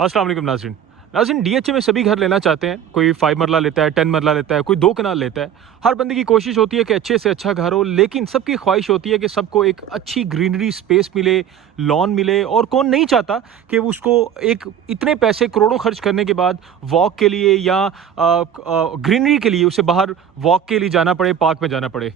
अस्सलाम वालेकुम नाज़रीन। नाज़रीन, डीएचए में सभी घर लेना चाहते हैं। कोई 5 मरला लेता है, 10 मरला लेता है, कोई 2 कनाल लेता है। हर बंदे की कोशिश होती है कि अच्छे से अच्छा घर हो, लेकिन सबकी ख्वाहिश होती है कि सबको एक अच्छी ग्रीनरी स्पेस मिले, लॉन मिले। और कौन नहीं चाहता कि उसको एक इतने पैसे करोड़ों खर्च करने के बाद वॉक के लिए या ग्रीनरी के लिए उसे बाहर वॉक के लिए जाना पड़े, पार्क में जाना पड़े।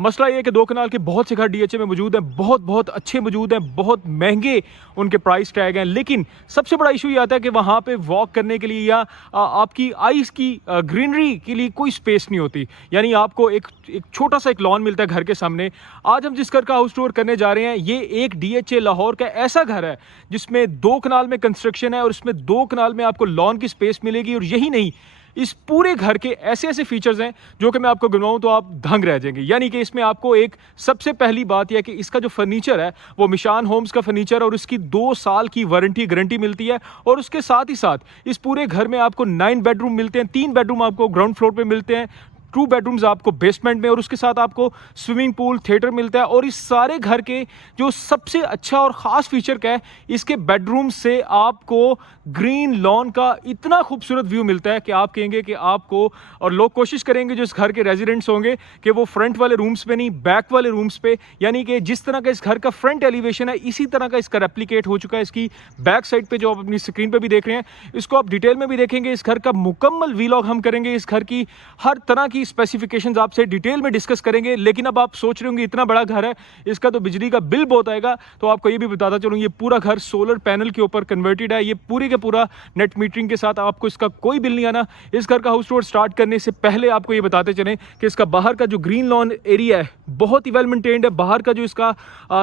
मसला ये है कि 2 कनाल के बहुत से घर डीएचए में मौजूद हैं, बहुत बहुत अच्छे मौजूद हैं, बहुत महंगे उनके प्राइस टैग हैं। लेकिन सबसे बड़ा इशू ये आता है कि वहाँ पे वॉक करने के लिए या आपकी आइस की ग्रीनरी के लिए कोई स्पेस नहीं होती। यानी आपको एक छोटा सा एक लॉन मिलता है घर के सामने। आज हम जिस घर का हाउस टूर करने जा रहे हैं, ये एक डीएचए लाहौर का ऐसा घर है जिसमें 2 कनाल में कंस्ट्रक्शन है और इसमें 2 कनाल में आपको लॉन की स्पेस मिलेगी। और यही नहीं, इस पूरे घर के ऐसे ऐसे फीचर्स हैं जो कि मैं आपको गिनवाऊं तो आप दंग रह जाएंगे। यानी कि इसमें आपको एक सबसे पहली बात यह है कि इसका जो फर्नीचर है वो मिशान होम्स का फर्नीचर है और इसकी 2 साल की वारंटी गारंटी मिलती है। और उसके साथ ही साथ इस पूरे घर में आपको 9 बेडरूम मिलते हैं। 3 बेडरूम आपको ग्राउंड फ्लोर पे मिलते हैं, 2 बेडरूम्स आपको बेसमेंट में, और उसके साथ आपको स्विमिंग पूल, थिएटर मिलता है। और इस सारे घर के जो सबसे अच्छा और ख़ास फीचर क्या है, इसके बेडरूम से आपको ग्रीन लॉन का इतना खूबसूरत व्यू मिलता है कि आप कहेंगे कि आपको, और लोग कोशिश करेंगे जो इस घर के रेजिडेंट्स होंगे कि वो फ्रंट वाले रूम्स पे नहीं, बैक वाले रूम्स पे, यानी कि जिस तरह का इस घर का फ्रंट एलिवेशन है इसी तरह का इसका रेप्लिकेट हो चुका है। इसकी बैक साइड पे जो आप अपनी स्क्रीन पे भी देख रहे हैं, इसको आप डिटेल में भी देखेंगे। इस घर का मुकम्मल वीलॉग हम करेंगे, इस घर की हर तरह की स्पेसिफिकेशंस आपसे डिटेल में डिस्कस करेंगे। लेकिन अब आप सोच रहे होंगे इतना बड़ा घर है, इसका तो बिजली का बिल बहुत आएगा। तो आपको ये भी बताता चलूँ, ये पूरा घर सोलर पैनल के ऊपर कन्वर्टेड है। ये पूरे के पूरा नेट मीटरिंग के साथ, आपको इसका कोई बिल नहीं आना। इस घर का हाउस टूर स्टार्ट करने से पहले आपको ये बताते चलें कि इसका बाहर का जो ग्रीन लॉन एरिया है बहुत ही वेल मेंटेन्ड है। बाहर का जो इसका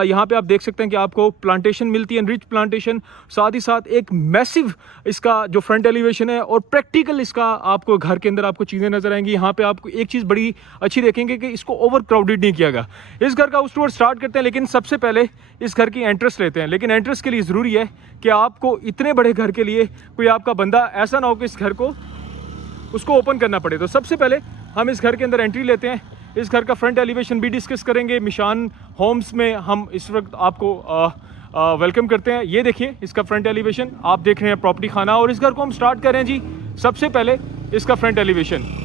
यहाँ पे आप देख सकते हैं कि आपको प्लांटेशन मिलती है, रिच प्लांटेशन। साथ ही साथ एक मैसिव इसका जो फ्रंट एलिवेशन है और प्रैक्टिकल इसका आपको घर के अंदर आपको चीज़ें नजर आएंगी। यहाँ पे आपको एक चीज़ बड़ी अच्छी देखेंगे कि इसको ओवर क्राउडेड नहीं किया गया। इस घर का हाउस टूर स्टार्ट करते हैं, लेकिन सबसे पहले इस घर की एंट्रेंस लेते हैं। लेकिन एंट्रेंस के लिए ज़रूरी है कि आपको इतने बड़े घर के लिए कोई आपका बंदा ऐसा ना हो कि इस घर को उसको ओपन करना पड़े। तो सबसे पहले हम इस घर के अंदर एंट्री लेते हैं। इस घर का फ्रंट एलिवेशन भी डिस्कस करेंगे। मिशान होम्स में हम इस वक्त आपको वेलकम करते हैं। ये देखिए इसका फ्रंट एलिवेशन, आप देख रहे हैं प्रॉपर्टी खाना। और इस घर को हम स्टार्ट करें जी, सबसे पहले इसका फ्रंट एलिवेशन।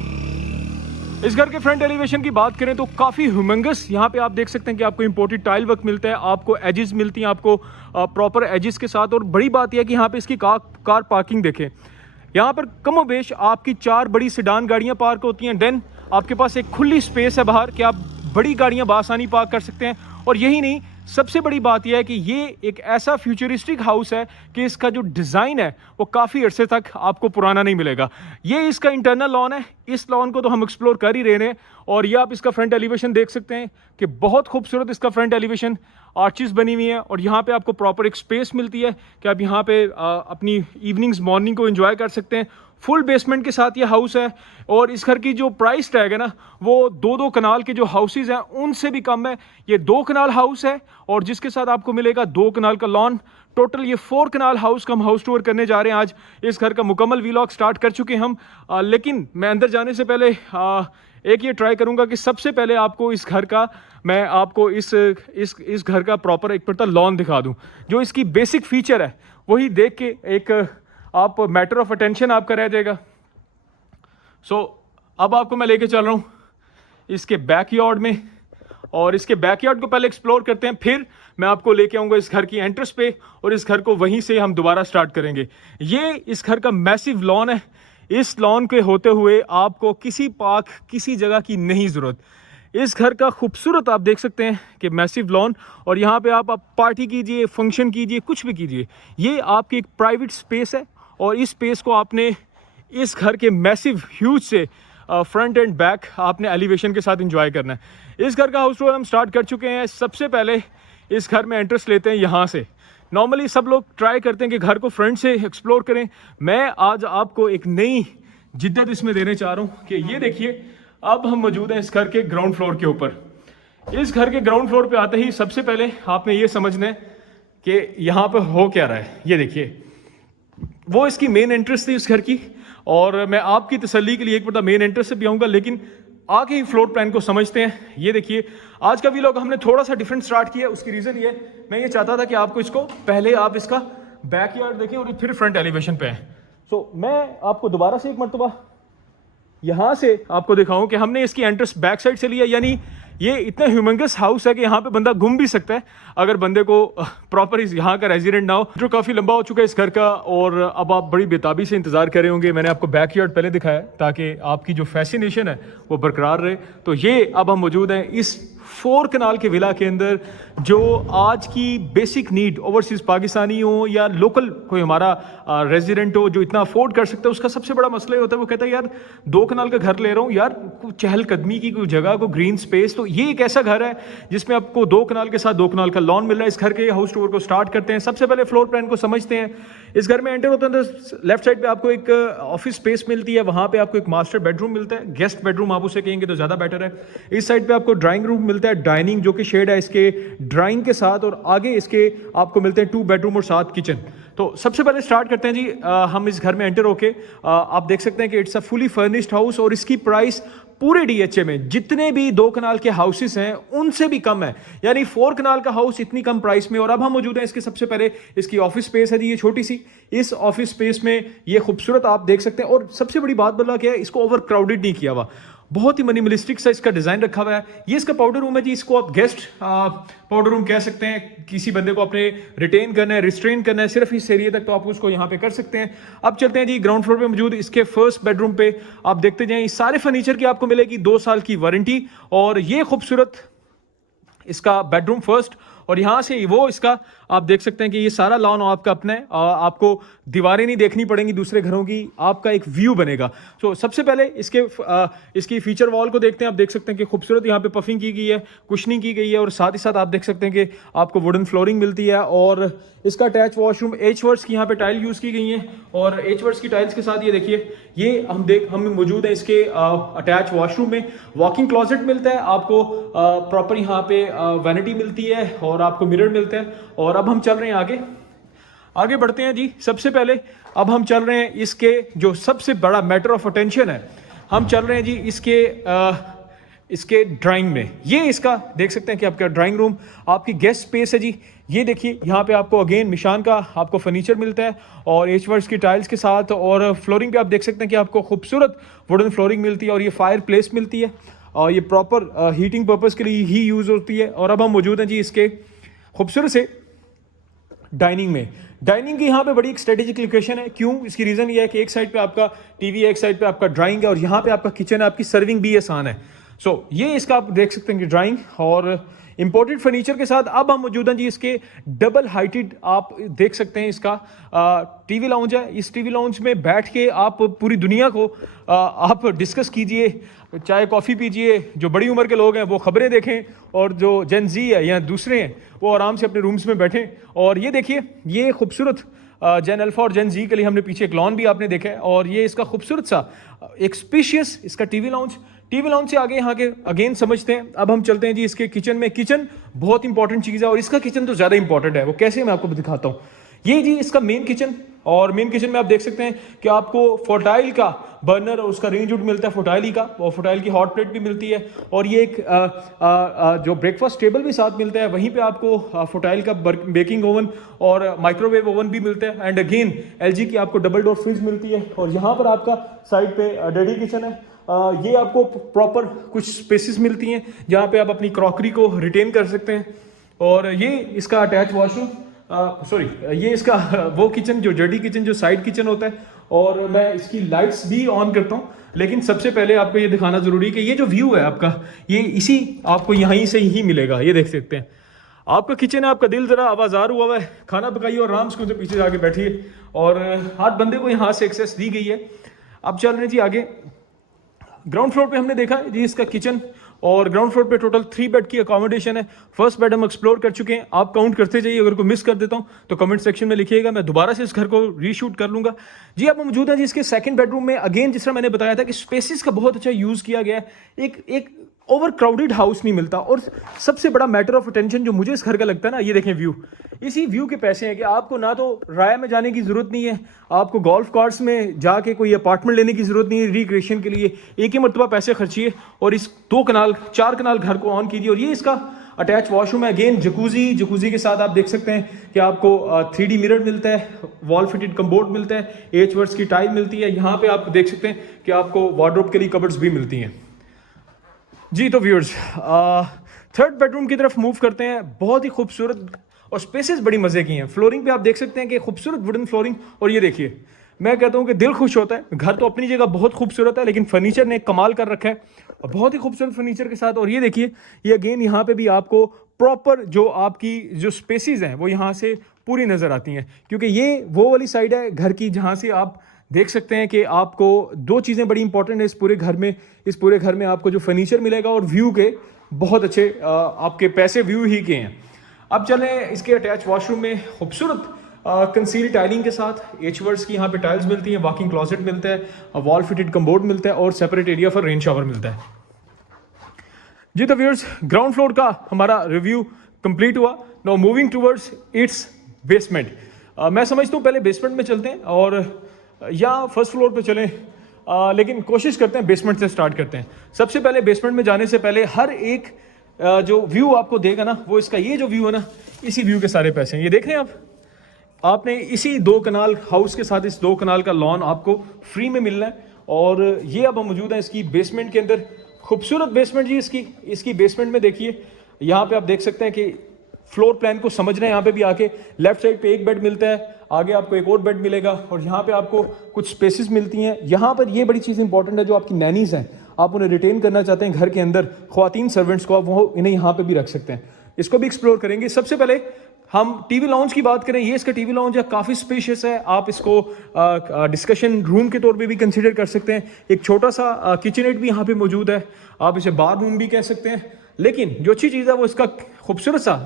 इस घर के फ्रंट एलिवेशन की बात करें तो काफ़ी ह्यूमंगस, यहाँ पे आप देख सकते हैं कि आपको इंपोर्टेड टाइल वर्क मिलता है, आपको एजेस मिलती हैं, आपको प्रॉपर एजेस के साथ। और बड़ी बात यह है कि यहाँ पे इसकी कार पार्किंग देखें। यहाँ पर कमोबेश आपकी 4 बड़ी सेडान गाड़ियाँ पार्क होती हैं। देन आपके पास एक खुली स्पेस है बाहर कि आप बड़ी गाड़ियाँ बासानी पार्क कर सकते हैं। और यही नहीं, सबसे बड़ी बात यह है कि ये एक ऐसा फ्यूचरिस्टिक हाउस है कि इसका जो डिज़ाइन है वो काफ़ी अरसे तक आपको पुराना नहीं मिलेगा। ये इसका इंटरनल लॉन है, इस लॉन को तो हम एक्सप्लोर कर ही रहे हैं। और ये आप इसका फ्रंट एलिवेशन देख सकते हैं कि बहुत खूबसूरत इसका फ्रंट एलिवेशन, आर्चेस बनी हुई हैं। और यहाँ पे आपको प्रॉपर एक स्पेस मिलती है कि आप यहाँ पे अपनी इवनिंग्स, मॉर्निंग को एंजॉय कर सकते हैं। फुल बेसमेंट के साथ ये हाउस है। और इस घर की जो प्राइस टैग है ना, वो 2-2 कनाल के जो हाउसेज हैं उनसे भी कम है। ये 2 कनाल हाउस है और जिसके साथ आपको मिलेगा 2 कनाल का लॉन। टोटल ये 4 कनाल हाउस का हम हाउस टूर करने जा रहे हैं आज। इस घर का मुकम्मल वीलॉग स्टार्ट कर चुके हैं हम। लेकिन मैं अंदर जाने से पहले एक ये ट्राई करूंगा कि सबसे पहले आपको इस घर का, मैं आपको इस घर का प्रॉपर एक पड़ता लॉन दिखा दूं। जो इसकी बेसिक फीचर है वही देख के एक आप मैटर ऑफ अटेंशन आपका रह जाएगा। सो अब आपको मैं लेके चल रहा हूँ इसके बैकयार्ड में, और इसके बैकयार्ड को पहले एक्सप्लोर करते हैं, फिर मैं आपको लेके आऊँगा इस घर की एंट्रेंस पे और इस घर को वहीं से हम दोबारा स्टार्ट करेंगे। ये इस घर का मैसिव लॉन है। इस लॉन के होते हुए आपको किसी पार्क, किसी जगह की नहीं ज़रूरत। इस घर का खूबसूरत आप देख सकते हैं कि मैसिव लॉन, और यहाँ पे आप पार्टी कीजिए, फंक्शन कीजिए, कुछ भी कीजिए। ये आपकी एक प्राइवेट स्पेस है और इस स्पेस को आपने इस घर के मैसिव ह्यूज से फ्रंट एंड बैक आपने एलिवेशन के साथ एंजॉय करना है। इस घर का हाउस टूर हम स्टार्ट कर चुके हैं। सबसे पहले इस घर में एंट्रेंस लेते हैं यहाँ से। नॉर्मली सब लोग ट्राई करते हैं कि घर को फ्रंट से एक्सप्लोर करें। मैं आज आपको एक नई जिद्दत इसमें देने चाह रहा हूँ कि ये देखिए, अब हम मौजूद हैं इस घर के ग्राउंड फ्लोर के ऊपर। इस घर के ग्राउंड फ्लोर पे आते ही सबसे पहले आपने ये समझना है कि यहाँ पर हो क्या रहा है। ये देखिए, वो इसकी मेन एंट्रेंस थी इस घर की, और मैं आपकी तसल्ली के लिए एक बार मेन एंट्रेंस से भी आऊँगा, लेकिन आगे ही फ्लोर प्लान को समझते हैं। ये देखिए, आज का वीलॉग हमने थोड़ा सा डिफरेंट स्टार्ट किया। उसकी रीज़न ये, मैं ये चाहता था कि आपको इसको पहले आप इसका बैकयार्ड देखें और फिर फ्रंट एलिवेशन पे है। सो मैं आपको दोबारा से एक मरतबा यहाँ से आपको दिखाऊं कि हमने इसकी एंट्रेंस बैक साइड से लिया, यानी ये इतना ह्यूमंगस हाउस है कि यहाँ पे बंदा घूम भी सकता है अगर बंदे को प्रॉपर यहाँ का रेजिडेंट ना हो। जो काफ़ी लंबा हो चुका है इस घर का और अब आप बड़ी बेताबी से इंतज़ार कर रहे होंगे। मैंने आपको बैकयार्ड पहले दिखाया ताकि आपकी जो फैसिनेशन है वो बरकरार रहे। तो ये अब हम मौजूद हैं इस 4 कनाल के विला के अंदर, जो आज की बेसिक नीड ओवरसीज़ पाकिस्तानी हो या लोकल कोई हमारा रेजिडेंट हो जो इतना अफोर्ड कर सकता है, उसका सबसे बड़ा मसला ये होता है, वो कहता है यार 2 कनाल का घर ले रहा हूँ यार, कुछ चहलकदमी की कोई जगह, को ग्रीन स्पेस। तो ये एक ऐसा घर है जिसमें आपको 2 कनाल के साथ 2 कनाल का लॉन मिल रहा है। इस घर के हाउस टूर को स्टार्ट करते हैं। सबसे पहले फ्लोर प्लान को समझते हैं। इस घर में एंटर होते हैं तो लेफ्ट साइड पे आपको एक ऑफिस स्पेस मिलती है, वहाँ पे आपको एक मास्टर बेडरूम मिलता है, गेस्ट बेडरूम आप उसे कहेंगे तो ज़्यादा बेटर है। इस साइड पे आपको ड्राइंग रूम मिलता है, डाइनिंग जो कि शेड है इसके ड्राइंग के साथ, और आगे इसके आपको मिलते हैं 2 बेडरूम और 7 किचन। तो सबसे पहले स्टार्ट करते हैं जी, हम इस घर में एंटर होके आप देख सकते हैं कि it's a fully furnished house और इसकी प्राइस पूरे डीएचए में जितने भी 2 कनाल के हाउसेस हैं उनसे भी कम है, यानी 4 कनाल का हाउस इतनी कम प्राइस में। और अब हम मौजूद हैं इसके सबसे पहले इसकी ऑफिस स्पेस है जी, ये छोटी सी। इस ऑफिस स्पेस में ये खूबसूरत आप देख सकते हैं, और सबसे बड़ी बात बोला क्या है, इसको ओवर क्राउडेड नहीं किया हुआ, बहुत ही मिनिमलिस्टिक सा इसका डिज़ाइन रखा हुआ है। ये इसका पाउडर रूम है जी, इसको आप गेस्ट पाउडर रूम कह सकते हैं। किसी बंदे को अपने रिटेन करना है, रिस्ट्रेन करना है सिर्फ इस एरिया तक, तो आप उसको यहाँ पे कर सकते हैं। अब चलते हैं जी ग्राउंड फ्लोर पे मौजूद इसके फर्स्ट बेडरूम पे। आप देखते जाएं, इस सारे फर्नीचर की आपको मिलेगी 2 साल की वारंटी, और ये खूबसूरत इसका बेडरूम फर्स्ट। और यहाँ से वो इसका आप देख सकते हैं कि ये सारा लॉन आपका अपना है, आपको दीवारें नहीं देखनी पड़ेंगी दूसरे घरों की, आपका एक व्यू बनेगा। तो सबसे पहले इसकी फीचर वॉल को देखते हैं। आप देख सकते हैं कि खूबसूरत यहाँ पे पफिंग की गई है, कुशनिंग की गई है, और साथ ही साथ आप देख सकते हैं कि आपको वुडन फ्लोरिंग मिलती है। और इसका अटैच वॉशरूम एच वर्ड्स की यहाँ पे टाइल यूज़ की गई हैं, और एच वर्ड्स की टाइल्स के साथ ये देखिए, ये हम मौजूद है इसके अटैच वॉशरूम में। वॉकिंग क्लॉजेट मिलता है आपको, प्रॉपर यहाँ पे वैनिटी मिलती है और आपको मिरर मिलता है। और अब हम चल रहे हैं आगे बढ़ते हैं जी। सबसे पहले अब हम चल रहे हैं इसके जो सबसे बड़ा मैटर ऑफ अटेंशन है, हम चल रहे हैं जी इसके ड्राइंग में। ये इसका देख सकते हैं कि आपका ड्राइंग रूम आपकी गेस्ट स्पेस है जी। ये देखिए यहाँ पे आपको अगेन निशान का आपको फर्नीचर मिलता है और एच वर्ड्स की टाइल्स के साथ, और फ्लोरिंग पे आप देख सकते हैं कि आपको खूबसूरत वुडन फ्लोरिंग मिलती है, और ये फायर प्लेस मिलती है, और ये प्रॉपर हीटिंग पर्पज़ के लिए ही यूज़ होती है। और अब हम मौजूद हैं जी इसके खूबसूरत से डाइनिंग में। डाइनिंग की यहाँ पे बड़ी एक स्ट्रेटेजिक लोकेशन है। क्यों? इसकी रीज़न ये है कि एक साइड पे आपका टीवी है, एक साइड पे आपका ड्राइंग है, और यहाँ पे आपका किचन है, आपकी सर्विंग भी आसान है। सो ये इसका आप देख सकते हैं कि ड्राइंग और इंपोर्टेड फर्नीचर के साथ। अब हम मौजूद हैं जी इसके डबल हाइटेड, आप देख सकते हैं इसका टीवी लाउंज है। इस टीवी लाउंज में बैठ के आप पूरी दुनिया को आप डिस्कस कीजिए, चाय कॉफ़ी पीजिए। जो बड़ी उम्र के लोग हैं वो खबरें देखें, और जो जेन जी है या दूसरे हैं वो आराम से अपने रूम्स में बैठें। और ये देखिए, ये खूबसूरत जेन अल्फा और जेन जी के लिए हमने पीछे एक लॉन भी आपने देखा है, और ये इसका खूबसूरत सा एक स्पेशियस इसका टीवी लाउंज से आगे यहाँ के अगेन समझते हैं। अब हम चलते हैं जी इसके किचन में। किचन बहुत इंपॉर्टेंट चीज़ है, और इसका किचन तो ज़्यादा इंपॉर्टेंट है। वो कैसे मैं आपको दिखाता हूँ। ये जी इसका मेन किचन, और मेन किचन में आप देख सकते हैं कि आपको फोटाइल का बर्नर और उसका रेंज वुड मिलता है फोटाइल ही का, और फोटाइल की हॉट प्लेट भी मिलती है, और ये एक जो ब्रेकफास्ट टेबल भी साथ मिलता है। वहीं पे आपको फोटाइल का बेकिंग ओवन और माइक्रोवेव ओवन भी मिलता है, एंड अगेन एलजी की आपको डबल डोर फ्रिज मिलती है। और यहाँ पर आपका साइड पे डैडी किचन है। ये आपको प्रॉपर कुछ स्पेसिस मिलती हैं जहाँ पे आप अपनी क्रॉकरी को रिटेन कर सकते हैं। और ये इसका अटैच वॉशरूम, ये इसका वो किचन जो डर्टी किचन जो साइड किचन होता है। और मैं इसकी लाइट्स भी ऑन करता हूँ, लेकिन सबसे पहले आपको ये दिखाना ज़रूरी है कि ये जो व्यू है आपका, ये इसी आपको यहीं से ही मिलेगा। ये देख सकते हैं आपका किचन है, आपका दिल ज़रा आवाज़ार हुआ है, खाना पकाइए और आराम से पीछे जाके बैठिए, और हर बंदे को यहाँ से एक्सेस दी गई है। अब चल रहे हैं जी आगे। ग्राउंड फ्लोर पे हमने देखा जी इसका किचन, और ग्राउंड फ्लोर पे टोटल 3 बेड की अकोमोडेशन है। फर्स्ट बेड हम एक्सप्लोर कर चुके हैं, आप काउंट करते जाइए। अगर कोई मिस कर देता हूँ तो कमेंट सेक्शन में लिखिएगा, मैं दोबारा से इस घर को रीशूट कर लूँगा जी। आप मौजूद हैं जी इसके सेकंड बेडरूम में। अगेन जिस तरह मैंने बताया था कि स्पेसिस का बहुत अच्छा यूज़ किया गया है। एक ओवर क्राउडेड हाउस नहीं मिलता। और सबसे बड़ा मैटर ऑफ अटेंशन जो मुझे इस घर का लगता है ना, ये देखें व्यू। इसी व्यू के पैसे हैं कि आपको ना तो राय में जाने की ज़रूरत नहीं है, आपको गोल्फ कार्ट्स में जाके कोई अपार्टमेंट लेने की ज़रूरत नहीं है रिक्रिएशन के लिए। एक ही मरतबा पैसे खर्चिए और इस 2 कनाल 4 कनाल घर को ऑन कीजिए। और ये इसका अटैच वॉशरूम है, अगेन जकूजी के साथ आप देख सकते हैं कि आपको 3D मिरर मिलता है, वॉल फिटेड कम्बोर्ड मिलता है, एच वर्ड्स की टाइल मिलती है। यहाँ पे आप देख सकते हैं कि आपको वार्डरोब के लिए कबर्ड्स भी मिलती हैं। जी तो व्यूअर्स, थर्ड बेडरूम की तरफ मूव करते हैं। बहुत ही खूबसूरत और स्पेसेस बड़ी मज़े की हैं। फ्लोरिंग पे आप देख सकते हैं कि खूबसूरत वुडन फ्लोरिंग, और ये देखिए, मैं कहता हूँ कि दिल खुश होता है। घर तो अपनी जगह बहुत खूबसूरत है, लेकिन फर्नीचर ने कमाल कर रखा है, और बहुत ही खूबसूरत फर्नीचर के साथ। और ये देखिए, ये अगेन यहाँ पे भी आपको प्रॉपर जो आपकी जो स्पेसिस हैं वो यहाँ से पूरी नज़र आती हैं, क्योंकि ये वो वाली साइड है घर की जहाँ से आप देख सकते हैं कि आपको दो चीज़ें बड़ी इंपॉर्टेंट है इस पूरे घर में। इस पूरे घर में आपको जो फर्नीचर मिलेगा और व्यू के बहुत अच्छे आपके पैसे व्यू ही के हैं। अब चलें इसके अटैच वॉशरूम में, खूबसूरत कंसील टाइलिंग के साथ एच वर्ड्स की यहाँ पे टाइल्स मिलती हैं, वॉकिंग क्लोजेट मिलता है, वॉल फिटेड कम्बोर्ड मिलता है, और separate area for rain shower मिलता है। जी तो व्यूअर्स, ग्राउंड फ्लोर का हमारा रिव्यू कंप्लीट हुआ। Now moving towards its basement. मैं समझता हूँ पहले बेसमेंट में चलते हैं, और या फर्स्ट फ्लोर पे चलें, लेकिन कोशिश करते हैं बेसमेंट से स्टार्ट करते हैं। सबसे पहले बेसमेंट में जाने से पहले हर एक जो व्यू आपको देगा ना, वो इसका ये जो व्यू है ना, इसी व्यू के सारे पैसे हैं। ये देख रहे हैं आपने इसी 2 कनाल हाउस के साथ इस 2 कनाल का लॉन आपको फ्री में मिलना है। और ये अब हम मौजूद हैं इसकी बेसमेंट के अंदर। खूबसूरत बेसमेंट जी इसकी बेसमेंट में देखिए, यहाँ पे आप देख सकते हैं कि फ्लोर प्लान को समझ रहे हैं। यहाँ पे भी आके लेफ्ट साइड पे एक बेड मिलता है, आगे आपको एक और बेड मिलेगा, और यहाँ पे आपको कुछ स्पेसेस मिलती हैं। यहाँ पर ये बड़ी चीज़ इंपॉर्टेंट है, जो आपकी नैनीज हैं, आप उन्हें रिटेन करना चाहते हैं घर के अंदर, ख्वातीन सर्वेंट्स को, आप वो इन्हें यहाँ पे भी रख सकते हैं। इसको भी एक्सप्लोर करेंगे। सबसे पहले हम टीवी लाउंज की बात करें। ये इसका टीवी लाउंज है, काफ़ी स्पेशियस है। आप इसको डिस्कशन रूम के तौर पे भी कंसीडर कर सकते हैं। एक छोटा सा किचनेट भी यहाँ पे मौजूद है, आप इसे बार रूम भी कह सकते हैं। लेकिन जो अच्छी चीज़ है वो इसका खूबसूरत सा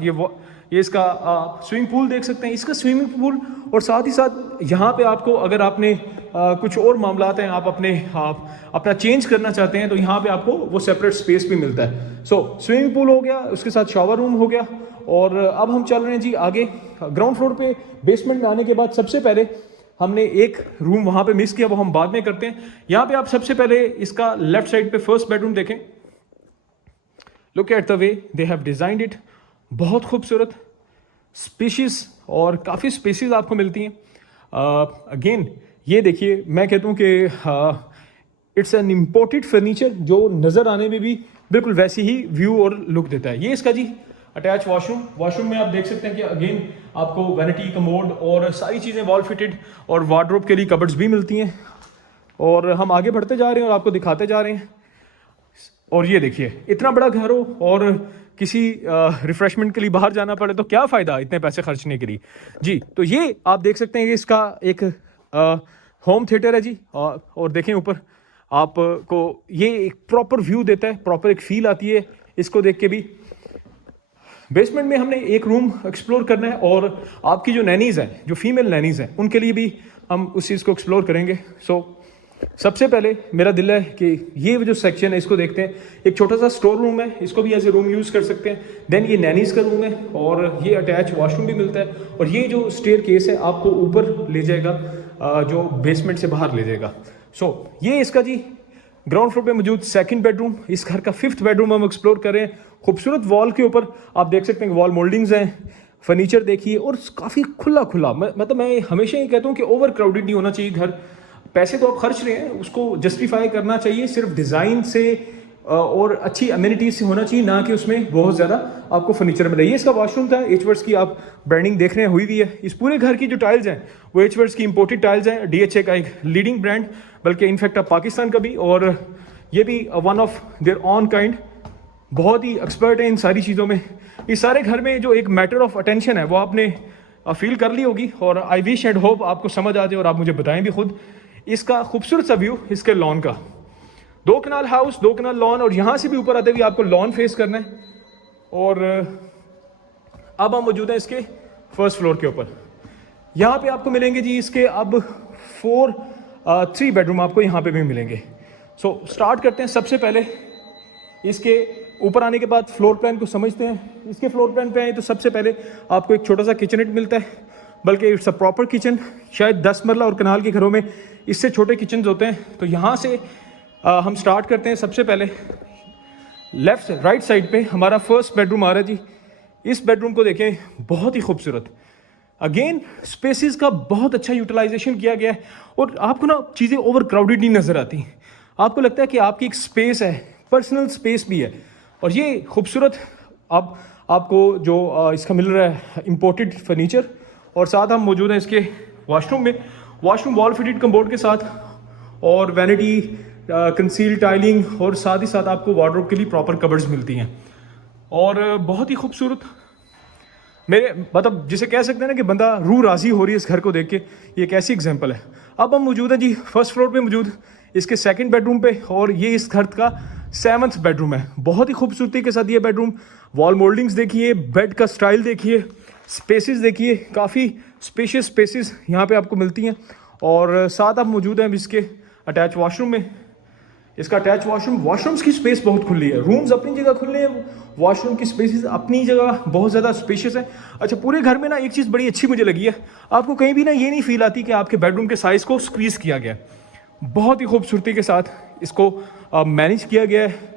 ये इसका स्विमिंग पूल देख सकते हैं, इसका स्विमिंग पूल। और साथ ही साथ यहाँ पे आपको, अगर आपने कुछ और मामलात हैं, आप अपना चेंज करना चाहते हैं, तो यहाँ पे आपको वो सेपरेट स्पेस भी मिलता है। सो स्विमिंग पूल हो गया, उसके साथ शावर रूम हो गया। और अब हम चल रहे हैं जी आगे। ग्राउंड फ्लोर पे बेसमेंट में आने के बाद सबसे पहले हमने एक रूम वहाँ पे मिस किया, वो हम बाद में करते हैं। यहाँ पे आप सबसे पहले इसका लेफ्ट साइड पे फर्स्ट बेडरूम देखें। Look at the way they have designed it, बहुत खूबसूरत स्पेशियस, और काफ़ी स्पेसिस आपको मिलती हैं। अगेन ये देखिए, मैं कहता हूँ कि इट्स एन इम्पोर्टेड फर्नीचर, जो नज़र आने में भी बिल्कुल वैसी ही व्यू और लुक देता है। ये इसका जी अटैच वॉशरूम में आप देख सकते हैं कि अगेन आपको वैनिटी कमोड और सारी चीज़ें वॉल फिटेड, और वार्डरोब के लिए कबर्ड्स भी मिलती हैं। और हम आगे बढ़ते जा रहे हैं और आपको दिखाते जा रहे हैं। और ये देखिए, इतना बड़ा घर हो और किसी रिफ्रेशमेंट के लिए बाहर जाना पड़े तो क्या फ़ायदा इतने पैसे खर्चने के लिए। जी तो ये आप देख सकते हैं कि इसका एक होम थिएटर है जी। और देखें ऊपर आपको ये एक प्रॉपर व्यू देता है, प्रॉपर एक फील आती है इसको देख के भी। बेसमेंट में हमने एक रूम एक्सप्लोर करना है, और आपकी जो नैनीज़ हैं, जो फीमेल नैनीज़ हैं, उनके लिए भी हम उस चीज़ को एक्सप्लोर करेंगे। सबसे पहले मेरा दिल है कि ये जो सेक्शन है इसको देखते हैं। एक छोटा सा स्टोर रूम है, इसको भी एज ए रूम यूज़ कर सकते हैं। देन ये नैनीज़ का रूम है, और ये अटैच वॉशरूम भी मिलता है। और ये जो स्टेयर केस है आपको ऊपर ले जाएगा, जो बेसमेंट से बाहर ले जाएगा। ये इसका जी ग्राउंड फ्लोर पे मौजूद सेकंड बेडरूम। इस घर का 5th बेडरूम हम एक्सप्लोर कर रहे हैं। खूबसूरत वॉल के ऊपर आप देख सकते हैं वॉल मोल्डिंग्स हैं, फर्नीचर देखिए, और काफ़ी खुला। मैं हमेशा ये कहता हूँ कि ओवर क्राउडेड नहीं होना चाहिए घर। पैसे तो आप खर्च रहे हैं, उसको जस्टिफाई करना चाहिए सिर्फ डिज़ाइन से और अच्छी अम्यूनिटीज से होना चाहिए, ना कि उसमें बहुत ज़्यादा आपको फर्नीचर मिले। ये इसका वॉशरूम था, एच वर्ड्स की आप ब्रांडिंग देख रहे हैं हुई है। इस पूरे घर की जो टाइल्स हैं वो एच वर्ड्स की इंपोर्टेड टाइल्स हैं, DHA का एक लीडिंग ब्रांड, बल्कि इनफैक्ट आप पाकिस्तान का भी, और ये भी one of their on kind, बहुत ही एक्सपर्ट है इन सारी चीज़ों में। इस सारे घर में जो एक मैटर ऑफ अटेंशन है वो आपने फील कर ली होगी, और आई विश एंड होप आपको समझ आ जाए और आप मुझे बताएं भी खुद। इसका खूबसूरत सा व्यू इसके लॉन का, 2 कनाल हाउस, 2 कनाल लॉन, और यहाँ से भी ऊपर आते हुए आपको लॉन फेस करना है। और अब हम मौजूद हैं इसके फर्स्ट फ्लोर के ऊपर। यहाँ पे आपको मिलेंगे जी इसके अब 3 बेडरूम आपको यहाँ पे भी मिलेंगे। स्टार्ट करते हैं। सबसे पहले इसके ऊपर आने के बाद फ्लोर प्लान को समझते हैं। इसके फ्लोर प्लान पे आए तो सबसे पहले आपको एक छोटा सा किचनेट मिलता है, बल्कि इट्स अ प्रॉपर किचन। शायद 10 मरला और कनाल के घरों में इससे छोटे किचन होते हैं। तो यहाँ से हम स्टार्ट करते हैं। सबसे पहले लेफ्ट राइट साइड पे हमारा फर्स्ट बेडरूम आ रहा है जी। इस बेडरूम को देखें, बहुत ही खूबसूरत। अगेन स्पेसेस का बहुत अच्छा यूटिलाइजेशन किया गया है और आपको ना चीज़ें ओवर क्राउडेड नहीं नज़र आती। आपको लगता है कि आपकी एक स्पेस है, पर्सनल स्पेस भी है। और ये खूबसूरत आपको जो इसका मिल रहा है इम्पोर्टेड फर्नीचर, और साथ हम मौजूद हैं इसके वॉशरूम में। वॉशरूम वॉल फिटेड कम्बोर्ड के साथ और वैनिटी कंसील टाइलिंग, और साथ ही साथ आपको वार्डरोब के लिए प्रॉपर कबर्ड्स मिलती हैं। और बहुत ही खूबसूरत, मेरे मतलब जिसे कह सकते हैं ना कि बंदा रूह राजी हो रही है इस घर को देख के, ये एक ऐसी एग्जांपल है। अब हम मौजूद हैं जी फर्स्ट फ्लोर पे मौजूद इसके सेकंड बेडरूम पे, और ये इस घर का 7th बेडरूम है। बहुत ही खूबसूरती के साथ ये बेडरूम, वॉल मोल्डिंग्स देखिए, बेड का स्टाइल देखिए, स्पेसेस देखिए, काफ़ी स्पेशियस स्पेसेस यहाँ पे आपको मिलती हैं। और साथ आप मौजूद हैं इसके अटैच वॉशरूम में। इसका अटैच वॉशरूम्स की स्पेस बहुत खुली है, रूम्स अपनी जगह खुले हैं, वॉशरूम की स्पेसेस अपनी जगह बहुत ज़्यादा स्पेशियस है। अच्छा, पूरे घर में ना एक चीज़ बड़ी अच्छी मुझे लगी है, आपको कहीं भी ना ये नहीं फील आती कि आपके बेडरूम के साइज़ को स्क्वीज़ किया गया है। बहुत ही खूबसूरती के साथ इसको मैनेज किया गया है।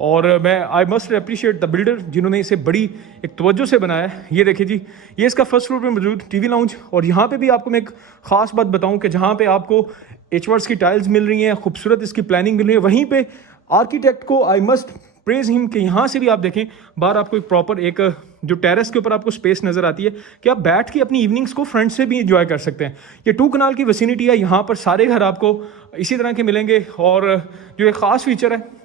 और मैं I must appreciate the builder जिन्होंने इसे बड़ी एक तवज्जो से बनाया है। ये देखिए जी, ये इसका फर्स्ट फ्लोर पे मौजूद टीवी लाउंज, और यहाँ पे भी आपको मैं एक ख़ास बात बताऊँ कि जहाँ पे आपको एचवर्ड्स की टाइल्स मिल रही हैं, खूबसूरत इसकी प्लानिंग मिल रही है, वहीं पे आर्किटेक्ट को आई मस्ट प्रेज हिम कि यहाँ से भी आप देखें बाहर आपको एक प्रॉपर एक जो टेरेस के ऊपर आपको स्पेस नज़र आती है कि आप बैठ के अपनी इवनिंग्स को फ्रंट से भी इंजॉय कर सकते हैं। ये 2 कनाल की विसिनिटी है, यहाँ पर सारे घर आपको इसी तरह के मिलेंगे। और जो एक ख़ास फीचर है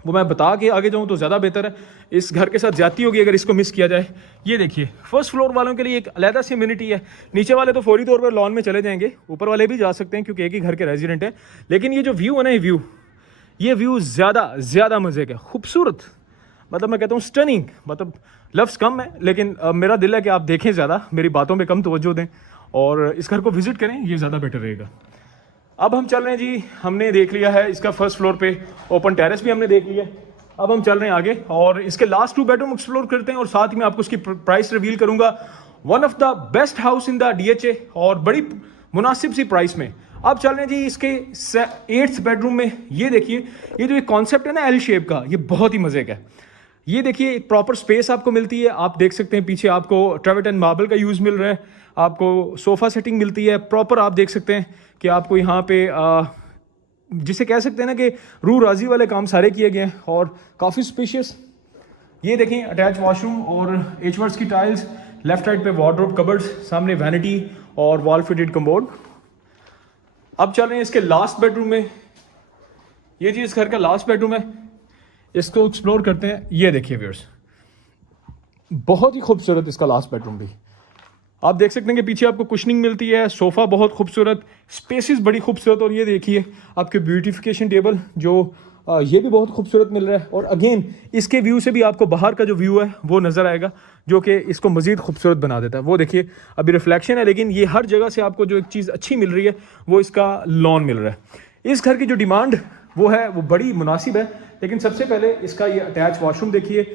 वो मैं बता के आगे जाऊँ तो ज़्यादा बेहतर है, इस घर के साथ ज्यादती होगी अगर इसको मिस किया जाए। ये देखिए, फर्स्ट फ्लोर वालों के लिए एक अलग सी इम्यूनिटी है, नीचे वाले तो फौरी तौर पर लॉन में चले जाएंगे, ऊपर वाले भी जा सकते हैं क्योंकि एक ही घर के रेजिडेंट है। लेकिन ये जो व्यू है ना, ये व्यू ज़्यादा मज़े का, खूबसूरत, मतलब मैं कहता हूँ स्टनिंग, मतलब लफ्ज़ कम है, लेकिन मेरा दिल है कि आप देखें ज़्यादा, मेरी बातों पे कम तवज्जो दें और इस घर को विज़िट करें, ये ज़्यादा बेटर रहेगा। अब हम चल रहे हैं जी, हमने देख लिया है इसका फर्स्ट फ्लोर पे ओपन टेरेस भी हमने देख लिया। अब हम चल रहे हैं आगे और इसके लास्ट 2 बेडरूम एक्सप्लोर करते हैं और साथ ही मैं आपको उसकी प्राइस रिवील करूंगा। One of the best house in the DHA और बड़ी मुनासिब सी प्राइस में। अब चल रहे हैं जी इसके 8th बेडरूम में। ये देखिए, ये जो एक कॉन्सेप्ट है ना एल शेप का, ये बहुत ही मजे का है। ये देखिए, एक प्रॉपर स्पेस आपको मिलती है, आप देख सकते हैं पीछे आपको ट्रेवर्टन मार्बल का यूज़ मिल रहा है, आपको सोफ़ा सेटिंग मिलती है प्रॉपर। आप देख सकते हैं कि आपको यहाँ पे जिसे कह सकते हैं ना कि रूह राजी वाले काम सारे किए गए हैं और काफ़ी स्पेशियस। ये देखें, अटैच वॉशरूम और एचवर्ड्स की टाइल्स, लेफ्ट राइट पे वार्डरोब कबर्ड्स, सामने वैनिटी और वॉल फिटेड कमोड। अब चल रहे हैं इसके लास्ट बेडरूम में। ये जी इस घर का लास्ट बेडरूम है, इसको एक्सप्लोर करते हैं। ये देखिए व्यूअर्स, बहुत ही खूबसूरत इसका लास्ट बेडरूम भी। आप देख सकते हैं कि पीछे आपको कुशनिंग मिलती है, सोफ़ा बहुत खूबसूरत, स्पेसेस बड़ी खूबसूरत, और ये देखिए आपके ब्यूटिफिकेशन टेबल जो ये भी बहुत खूबसूरत मिल रहा है। और अगेन इसके व्यू से भी आपको बाहर का जो व्यू है वो नज़र आएगा, जो कि इसको मज़ीद खूबसूरत बना देता है। वो देखिए अभी रिफ्लेक्शन है, लेकिन ये हर जगह से आपको जो एक चीज़ अच्छी मिल रही है वो इसका लॉन मिल रहा है। इस घर की जो डिमांड वो है वो बड़ी मुनासिब है। लेकिन सबसे पहले इसका ये अटैच वॉशरूम देखिए,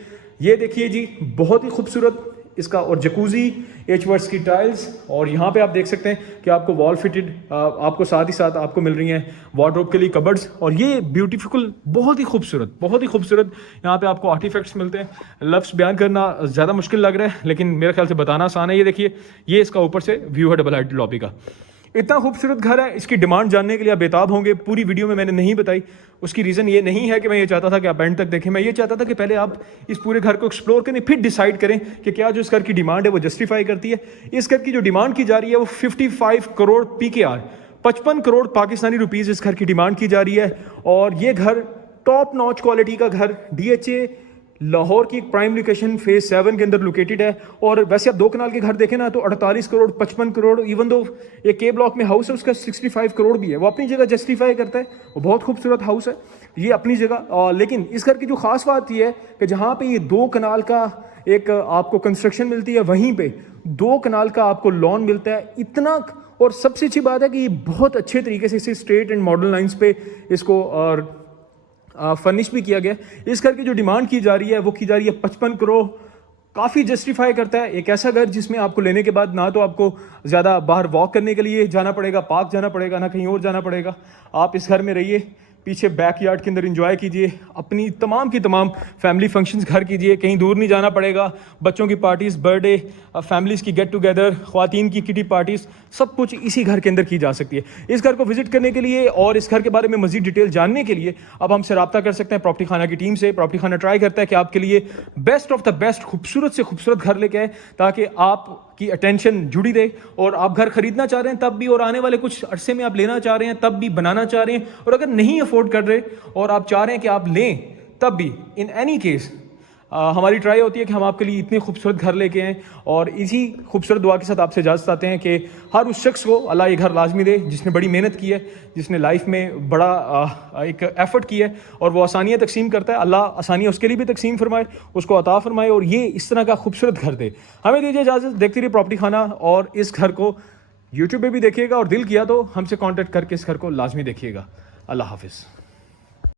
ये देखिए जी, बहुत ही खूबसूरत इसका, और जकूज़ी, एचवर्ड्स की टाइल्स, और यहाँ पे आप देख सकते हैं कि आपको वॉल फिटेड आपको साथ ही साथ आपको मिल रही हैं वार्डरोब के लिए कबर्ड्स, और ये ब्यूटीफुल, बहुत ही खूबसूरत यहाँ पे आपको आर्टिफैक्ट्स मिलते हैं। लफ्ज़ बयान करना ज़्यादा मुश्किल लग रहा है, लेकिन मेरे ख्याल से बताना आसान है। ये देखिए, ये इसका ऊपर से व्यू है डबल हाइटेड लॉबी का। इतना खूबसूरत घर है, इसकी डिमांड जानने के लिए आप बेताब होंगे। पूरी वीडियो में मैंने नहीं बताई, उसकी रीज़न ये नहीं है कि मैं ये चाहता था कि आप एंड तक देखें। मैं ये चाहता था कि पहले आप इस पूरे घर को एक्सप्लोर करें, फिर डिसाइड करें कि क्या जो इस घर की डिमांड है वो जस्टिफाई करती है। इस घर की जो डिमांड की जा रही है वो 55 करोड़ PKR, 55 करोड़ पाकिस्तानी रुपीज़ इस घर की डिमांड की जा रही है। और ये घर टॉप नॉच क्वालिटी का घर DHA लाहौर की एक प्राइम लोकेशन फेज 7 के अंदर लोकेटेड है। और वैसे आप 2 कनाल के घर देखें ना तो 48 करोड़, 55 करोड़, इवन दो ये के ब्लॉक में हाउस है उसका 65 करोड़ भी है, वो अपनी जगह जस्टिफाई करता है। वो बहुत खूबसूरत हाउस है ये अपनी जगह। लेकिन इस घर की जो खास बात ये है कि जहाँ पे ये 2 कनाल का एक आपको कंस्ट्रक्शन मिलती है, वहीं पे 2 कनाल का आपको लॉन मिलता है इतना। और सबसे अच्छी बात है कि ये बहुत अच्छे तरीके से इसे स्ट्रेट एंड मॉडर्न लाइन्स पे इसको फर्निश भी किया गया। इस घर की जो डिमांड की जा रही है वो की जा रही है 55 करोड़। काफ़ी जस्टिफाई करता है एक ऐसा घर जिसमें आपको लेने के बाद ना तो आपको ज़्यादा बाहर वॉक करने के लिए जाना पड़ेगा, पार्क जाना पड़ेगा, ना कहीं और जाना पड़ेगा। आप इस घर में रहिए, पीछे बैकयार्ड के अंदर एंजॉय कीजिए, अपनी तमाम की तमाम फैमिली फंक्शंस घर कीजिए, कहीं दूर नहीं जाना पड़ेगा। बच्चों की पार्टीज़, बर्थडे, फैमिलीज़ की गेट टुगेदर, ख्वातीन की किटी पार्टीज़, सब कुछ इसी घर के अंदर की जा सकती है। इस घर को विजिट करने के लिए और इस घर के बारे में मज़ीद डिटेल जानने के लिए आप हमसे रब्ता कर सकते हैं प्रॉपर्टी खाना की टीम से। प्रॉपर्टी खाना ट्राई करता है कि आपके लिए बेस्ट ऑफ द बेस्ट, खूबसूरत से खूबसूरत घर लेके आए, ताकि आपकी अटेंशन जुड़ी रहे और आप घर खरीदना चाह रहे हैं तब भी, और आने वाले कुछ अरसे में आप लेना चाह रहे हैं तब भी, बनाना चाह रहे हैं, और अगर नहीं अफोर्ड कर रहे और आप चाह रहे हैं कि आप लें तब भी, इन एनी केस हमारी ट्राई होती है कि हम आपके लिए इतने खूबसूरत घर लेके आएँ। और इसी खूबसूरत दुआ के साथ आपसे इजाज़त आते हैं कि हर उस शख्स को अल्लाह ये घर लाजमी दे जिसने बड़ी मेहनत की है, जिसने लाइफ में बड़ा एक एफ़र्ट किया है और वो आसानियाँ तकसीम करता है। अल्लाह आसानियाँ उसके लिए भी तकसीम फरमाए, उसको अता फरमाए और ये इस तरह का खूबसूरत घर दे। हमें दीजिए इजाज़त, देखते रहिए प्रॉपर्टी खाना, और इस घर को यूट्यूब पे भी देखिएगा और दिल किया तो हमसे कांटेक्ट करके इस घर को लाजमी देखिएगा। अल्लाह हाफिज़।